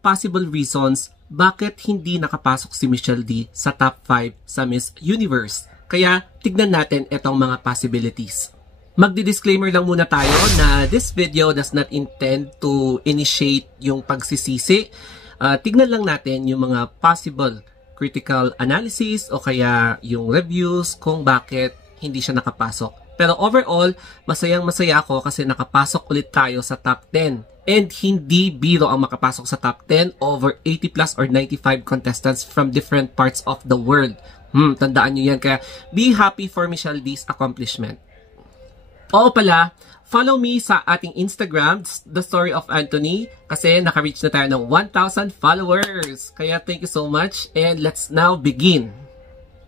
possible reasons bakit hindi nakapasok si Michelle D sa top 5 sa Miss Universe. Kaya tignan natin itong mga possibilities. Magdi-disclaimer lang muna tayo na this video does not intend to initiate yung pagsisisi. Tignan lang natin yung mga possible critical analysis o kaya yung reviews kung bakit hindi siya nakapasok. Pero overall, masayang-masaya ako kasi nakapasok ulit tayo sa top 10. And hindi biro ang makapasok sa top 10 over 80 plus or 95 contestants from different parts of the world. Tandaan nyo yan. Kaya be happy for Michelle D's accomplishment. Oo pala, follow me sa ating Instagram, The Story of Anthony, kasi naka-reach na tayo ng 1,000 followers. Kaya thank you so much and let's now begin.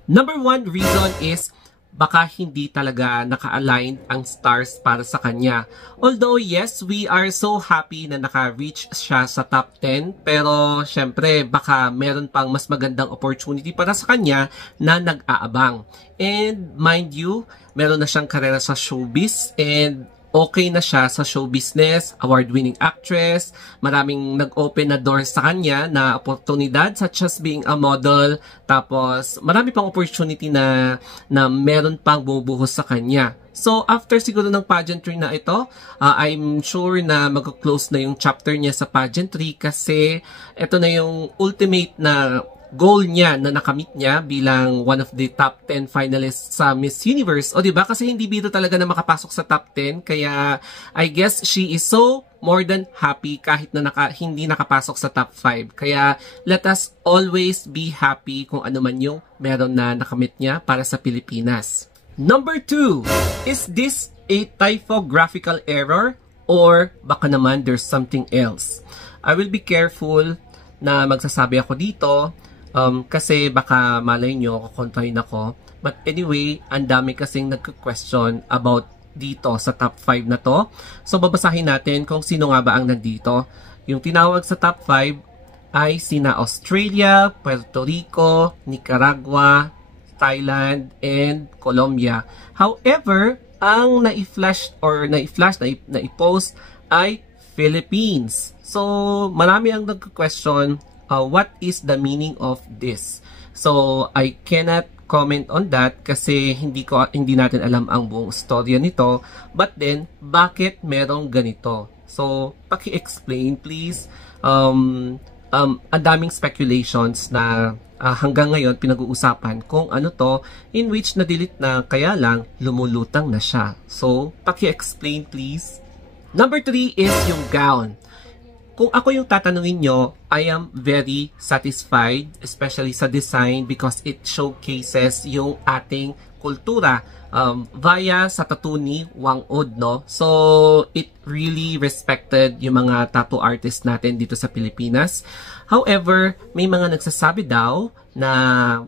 Number 1 reason is baka hindi talaga naka-align ang stars para sa kanya. Although yes, we are so happy na naka-reach siya sa top 10, pero syempre baka meron pang mas magandang opportunity para sa kanya na nag-aabang. And mind you, meron na siyang karera sa showbiz and okay na siya sa show business, award-winning actress, maraming nag-open na doors sa kanya na oportunidad such as being a model, tapos marami pang opportunity na meron pang bumubuhos sa kanya. So after siguro ng pageantry na ito, I'm sure na mag-close na yung chapter niya sa pageantry kasi ito na yung ultimate na goal niya na nakamit niya bilang one of the top 10 finalists sa Miss Universe. O diba? Kasi hindi biro talaga na makapasok sa top 10. Kaya I guess she is so more than happy kahit na hindi nakapasok sa top 5. Kaya let us always be happy kung ano man yung meron na nakamit niya para sa Pilipinas. Number 2, is this a typographical error or baka naman there's something else? I will be careful na magsasabi ako dito kasi baka malay nyo, kukontrahin ako. But anyway, ang dami kasing nagka-question about dito sa top 5 na to. So babasahin natin kung sino nga ba ang nandito. Yung tinawag sa top 5 ay sina Australia, Puerto Rico, Nicaragua, Thailand, and Colombia. However, ang na-i-post ay Philippines. So marami ang nagka-question, what is the meaning of this? So I cannot comment on that kasi hindi natin alam ang buong storya nito. But then, bakit merong ganito? So paki-explain please. Ang daming speculations na hanggang ngayon pinag-uusapan kung ano to, in which na-delete na kaya lang lumulutang na siya. So paki-explain please. Number 3 is yung gown. Kung ako yung tatanungin nyo, I am very satisfied, especially sa design because it showcases yung ating kultura via sa tattoo ni Wang Od, no? So, it really respected yung mga tattoo artists natin dito sa Pilipinas. However, may mga nagsasabi daw na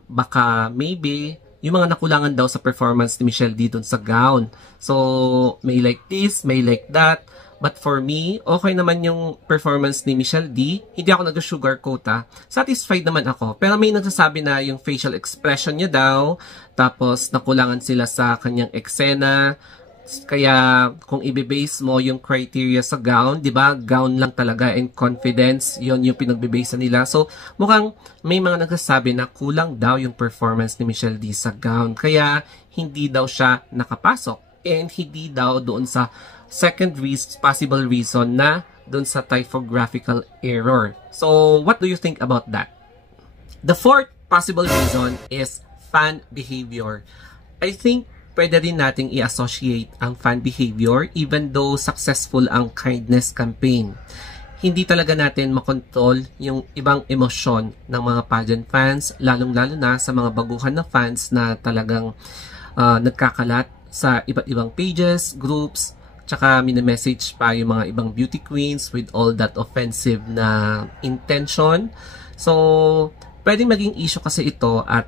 baka maybe yung mga nakulangan daw sa performance ni Michelle D dun sa gown. So, may like this, may like that. But for me, okay naman yung performance ni Michelle D. Hindi ako nag-sugarcoat Satisfied naman ako. Pero may nagsasabi na yung facial expression niya daw. Tapos nakulangan sila sa kanyang eksena. Kaya kung i-base mo yung criteria sa gown, di ba? Gown lang talaga and confidence, yon yung pinagbe-base nila. So mukhang may mga nagsasabi na kulang daw yung performance ni Michelle D sa gown. Kaya hindi daw siya nakapasok. And hindi daw doon sa second possible reason na dun sa typographical error. So, what do you think about that? The fourth possible reason is fan behavior. I think pwede rin nating i-associate ang fan behavior even though successful ang kindness campaign. Hindi talaga natin makontrol yung ibang emosyon ng mga pageant fans, lalong-lalo na sa mga baguhan na fans na talagang nagkakalat sa iba't ibang pages, groups, tsaka mini-message pa yung mga ibang beauty queens with all that offensive na intention. So, pwedeng maging issue kasi ito at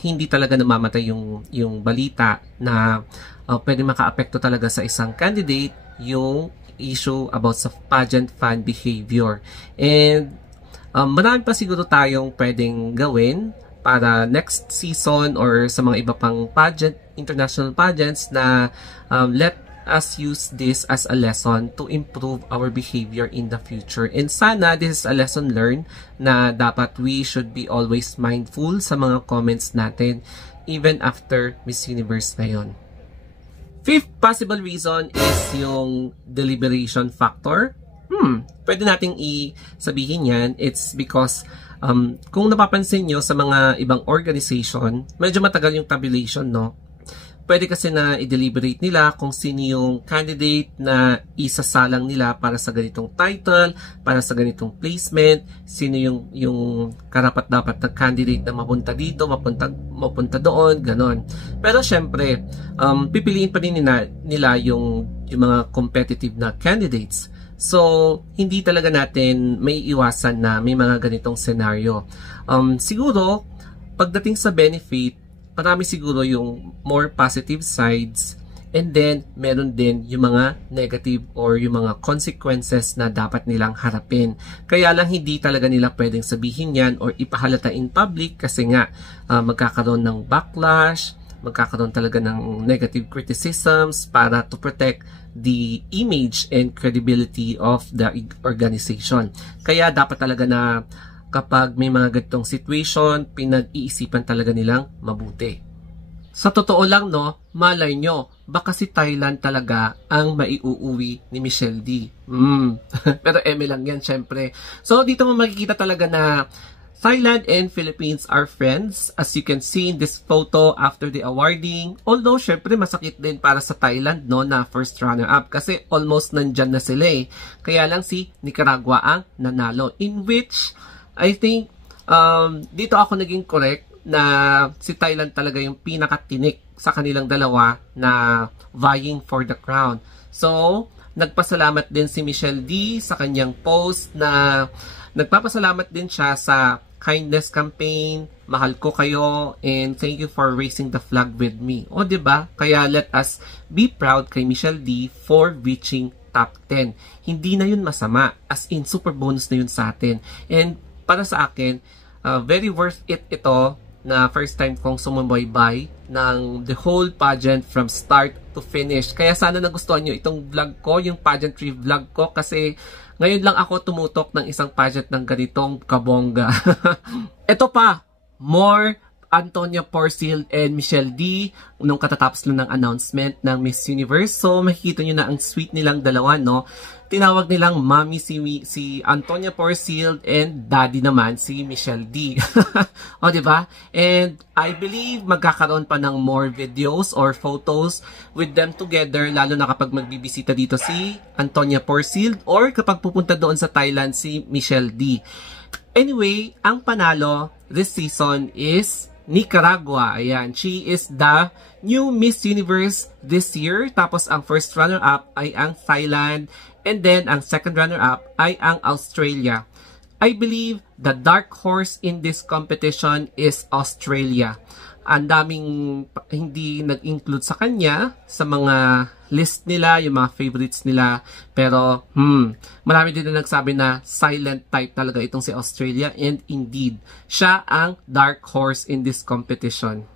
hindi talaga namamatay yung balita na pwedeng maka-apekto talaga sa isang candidate yung issue about sa pageant fan behavior. And marami pa siguro tayong pwedeng gawin para next season or sa mga iba pang pageant, international pageants na let us use this as a lesson to improve our behavior in the future. And sana this is a lesson learned na dapat we should be always mindful sa mga comments natin even after Miss Universe na yun. Fifth possible reason is yung deliberation factor. Pwede nating sabihin yan. It's because kung napapansin nyo sa mga ibang organization, medyo matagal yung tabulation, no? Pwede kasi na i-deliberate nila kung sino yung candidate na isasalang nila para sa ganitong title, para sa ganitong placement, sino yung karapat-dapat na candidate na mapunta dito, mapunta doon, ganon. Pero syempre, pipiliin pa din nila yung mga competitive na candidates. So, hindi talaga natin may iwasan na may mga ganitong scenario. Siguro, pagdating sa benefit, marami siguro yung more positive sides, and then meron din yung mga negative or yung mga consequences na dapat nilang harapin. Kaya lang hindi talaga nila pwedeng sabihin yan or ipahalata in public kasi nga magkakaroon ng backlash, magkakaroon talaga ng negative criticisms para to protect the image and credibility of the organization. Kaya dapat talaga na kapag may mga ganitong situation, pinag-iisipan talaga nilang mabuti. Sa totoo lang, no, malay nyo, baka si Thailand talaga ang maiuuwi ni Michelle D. Pero eme lang yan, syempre. So, dito mo makikita talaga na Thailand and Philippines are friends, as you can see in this photo after the awarding. Although, syempre, masakit din para sa Thailand, no, na first runner-up kasi almost nandyan na sila eh. Kaya lang si Nicaragua ang nanalo. In which, I think, dito ako naging correct na si Thailand talaga yung pinakatinik sa kanilang dalawa na vying for the crown. So, nagpasalamat din si Michelle D sa kanyang post na nagpapasalamat din siya sa kindness campaign, mahal ko kayo, and thank you for raising the flag with me. O, diba? Kaya let us be proud kay Michelle D for reaching top 10. Hindi na yun masama. As in, super bonus na yun sa atin. And para sa akin, very worth it ito na first time kong sumubaybay ng the whole pageant from start to finish. Kaya sana nagustuhan nyo itong vlog ko, yung pageantry vlog ko, kasi ngayon lang ako tumutok ng isang pageant ng ganitong kabongga. Ito pa, more Antonia Porcil and Michelle D nung katatapos lang ng announcement ng Miss Universe. So makikita nyo na ang sweet nilang dalawa, no? Tinawag nilang mommy si Antonia Porcil and daddy naman si Michelle D. O, diba? And I believe magkakaroon pa ng more videos or photos with them together, lalo na kapag magbibisita dito si Antonia Porcil or kapag pupunta doon sa Thailand si Michelle D. Anyway, ang panalo this season is Nicaragua. Ayan, she is the new Miss Universe this year. Tapos ang first runner-up ay ang Thailand. And then, ang second runner-up ay ang Australia. I believe the dark horse in this competition is Australia. Ang daming hindi nag-include sa kanya sa mga list nila, yung mga favorites nila. Pero, marami din na nagsabi na silent type talaga itong si Australia. And indeed, siya ang dark horse in this competition.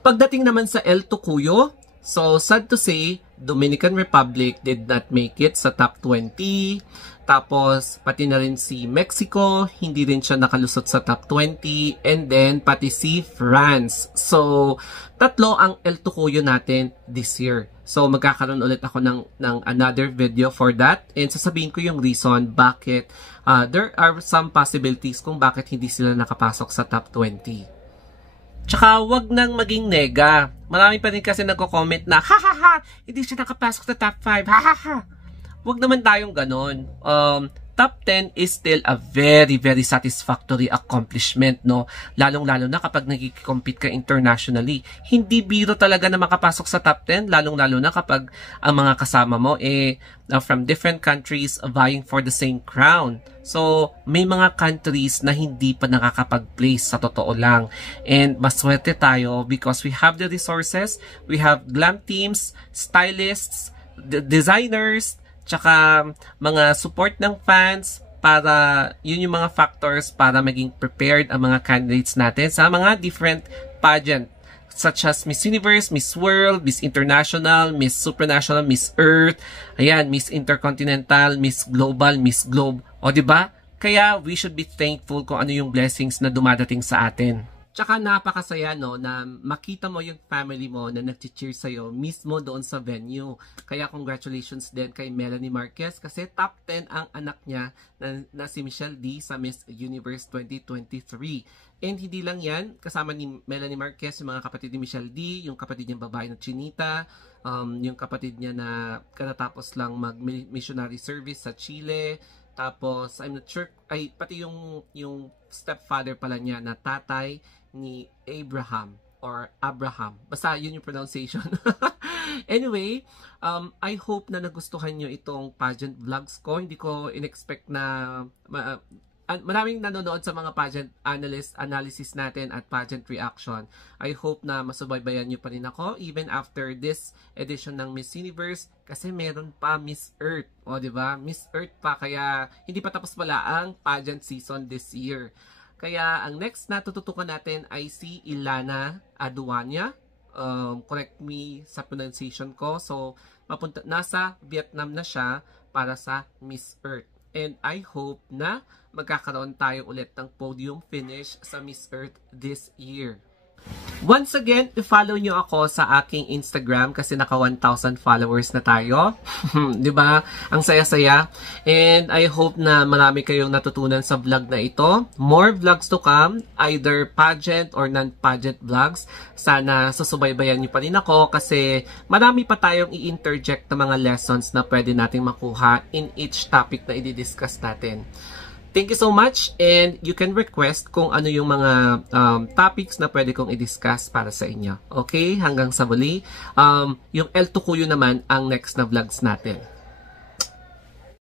Pagdating naman sa El Tocuyo, so sad to say, Dominican Republic did not make it sa top 20. Tapos, pati na rin si Mexico, hindi rin siya nakalusot sa top 20. And then, pati si France. So, tatlo ang El Tocuyo natin this year. So, magkakaroon ulit ako ng another video for that. And sasabihin ko yung reason bakit there are some possibilities kung bakit hindi sila nakapasok sa top 20. Tsaka, wag nang maging nega. Marami pa rin kasi nagko-comment na, ha, hindi siya nakapasok sa top 5, ha. Wag naman tayong ganon. Top 10 is still a very, very satisfactory accomplishment, no? Lalong-lalo na kapag nagki-compete ka internationally. Hindi biro talaga na makapasok sa top 10, lalong-lalo na kapag ang mga kasama mo from different countries vying for the same crown. So, may mga countries na hindi pa nakakapag-place sa totoo lang. And maswerte tayo because we have the resources, we have glam teams, stylists, designers, tsaka mga support ng fans para yun yung mga factors para maging prepared ang mga candidates natin sa mga different pageant. such as Miss Universe, Miss World, Miss International, Miss Supranational, Miss Earth, ayan, Miss Intercontinental, Miss Global, Miss Globe. O, diba? Kaya we should be thankful kung ano yung blessings na dumadating sa atin. Tsaka napakasaya no na makita mo yung family mo na nag-cheer sa'yo mismo doon sa venue. Kaya congratulations din kay Melanie Marquez kasi top 10 ang anak niya na si Michelle D sa Miss Universe 2023. And hindi lang yan, kasama ni Melanie Marquez yung mga kapatid ni Michelle D, yung kapatid niyang babae na Chinita, yung kapatid niya na katatapos lang mag-missionary service sa Chile. Tapos, I'm not sure, pati yung stepfather pala niya na tatay ni Abraham or Abraham. Basta yun yung pronunciation. Anyway, I hope na nagustuhan nyo itong pageant vlogs ko. Hindi ko in-expect na maraming nanonood sa mga pageant analysis natin at pageant reaction. I hope na masubaybayan nyo pa rin ako even after this edition ng Miss Universe kasi meron pa Miss Earth. O, diba? Miss Earth pa kaya hindi pa tapos pala ang pageant season this year. Kaya ang next na tututukan natin ay si Ilana Aduanya. Correct me sa pronunciation ko. So, nasa Vietnam na siya para sa Miss Earth. And I hope na magkakaroon tayo ulit ng podium finish sa Miss Earth this year. Once again, i-follow nyo ako sa aking Instagram kasi naka 1,000 followers na tayo. Diba? Ang saya-saya. And I hope na marami kayong natutunan sa vlog na ito. More vlogs to come, either pageant or non-pageant vlogs. Sana susubaybayan nyo pa rin ako kasi marami pa tayong i-interject na mga lessons na pwede nating makuha in each topic na i-discuss natin. Thank you so much and you can request kung ano yung mga topics na pwede kong i-discuss para sa inyo. Okay? Hanggang sa muli. Yung El Tukuyo naman ang next na vlogs natin.